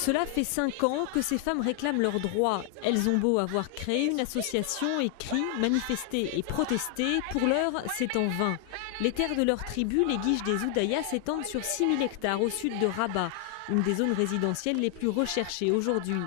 Cela fait 5 ans que ces femmes réclament leurs droits. Elles ont beau avoir créé une association, écrit, manifesté et protesté, pour l'heure, c'est en vain. Les terres de leur tribu, les Guiches des Oudayas, s'étendent sur 6000 hectares au sud de Rabat, une des zones résidentielles les plus recherchées aujourd'hui.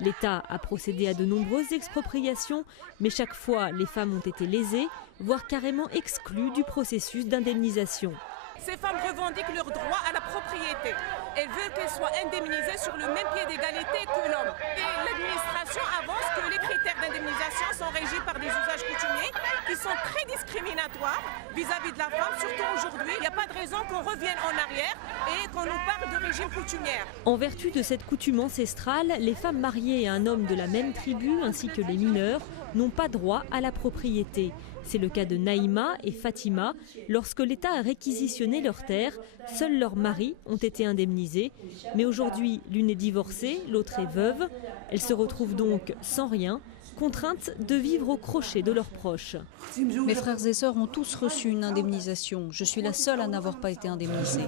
L'État a procédé à de nombreuses expropriations, mais chaque fois, les femmes ont été lésées, voire carrément exclues du processus d'indemnisation. Ces femmes revendiquent leur droit à la propriété. Elles veulent qu'elles soient indemnisées sur le même pied d'égalité que l'homme. Et l'administration avance que les critères d'indemnisation sont régis par des usages coutumiers qui sont très discriminatoires vis-à-vis de la femme, surtout aujourd'hui. Il n'y a pas de raison qu'on revienne en arrière et qu'on nous parle de régime coutumière. En vertu de cette coutume ancestrale, les femmes mariées à un homme de la même tribu ainsi que les mineurs n'ont pas droit à la propriété. C'est le cas de Naïma et Fatima. Lorsque l'État a réquisitionné leurs terres, seuls leurs maris ont été indemnisés. Mais aujourd'hui, l'une est divorcée, l'autre est veuve. Elles se retrouvent donc sans rien, contraintes de vivre au crochet de leurs proches. Mes frères et sœurs ont tous reçu une indemnisation. Je suis la seule à n'avoir pas été indemnisée.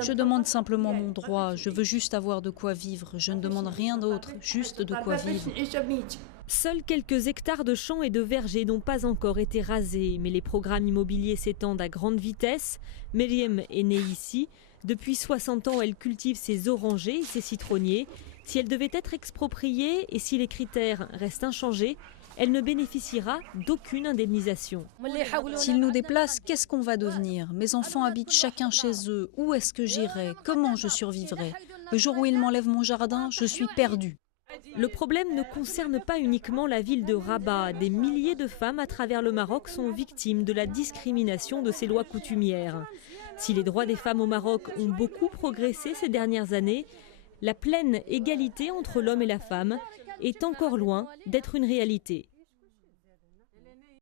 Je demande simplement mon droit. Je veux juste avoir de quoi vivre. Je ne demande rien d'autre, juste de quoi vivre. Seuls quelques hectares de champs et de vergers n'ont pas encore été rasés, mais les programmes immobiliers s'étendent à grande vitesse. Meriem est née ici. Depuis 60 ans, elle cultive ses orangers et ses citronniers. Si elle devait être expropriée et si les critères restent inchangés, elle ne bénéficiera d'aucune indemnisation. S'ils nous déplacent, qu'est-ce qu'on va devenir? Mes enfants habitent chacun chez eux. Où est-ce que j'irai? Comment je survivrai? Le jour où ils m'enlèvent mon jardin, je suis perdue. Le problème ne concerne pas uniquement la ville de Rabat. Des milliers de femmes à travers le Maroc sont victimes de la discrimination de ces lois coutumières. Si les droits des femmes au Maroc ont beaucoup progressé ces dernières années, la pleine égalité entre l'homme et la femme est encore loin d'être une réalité.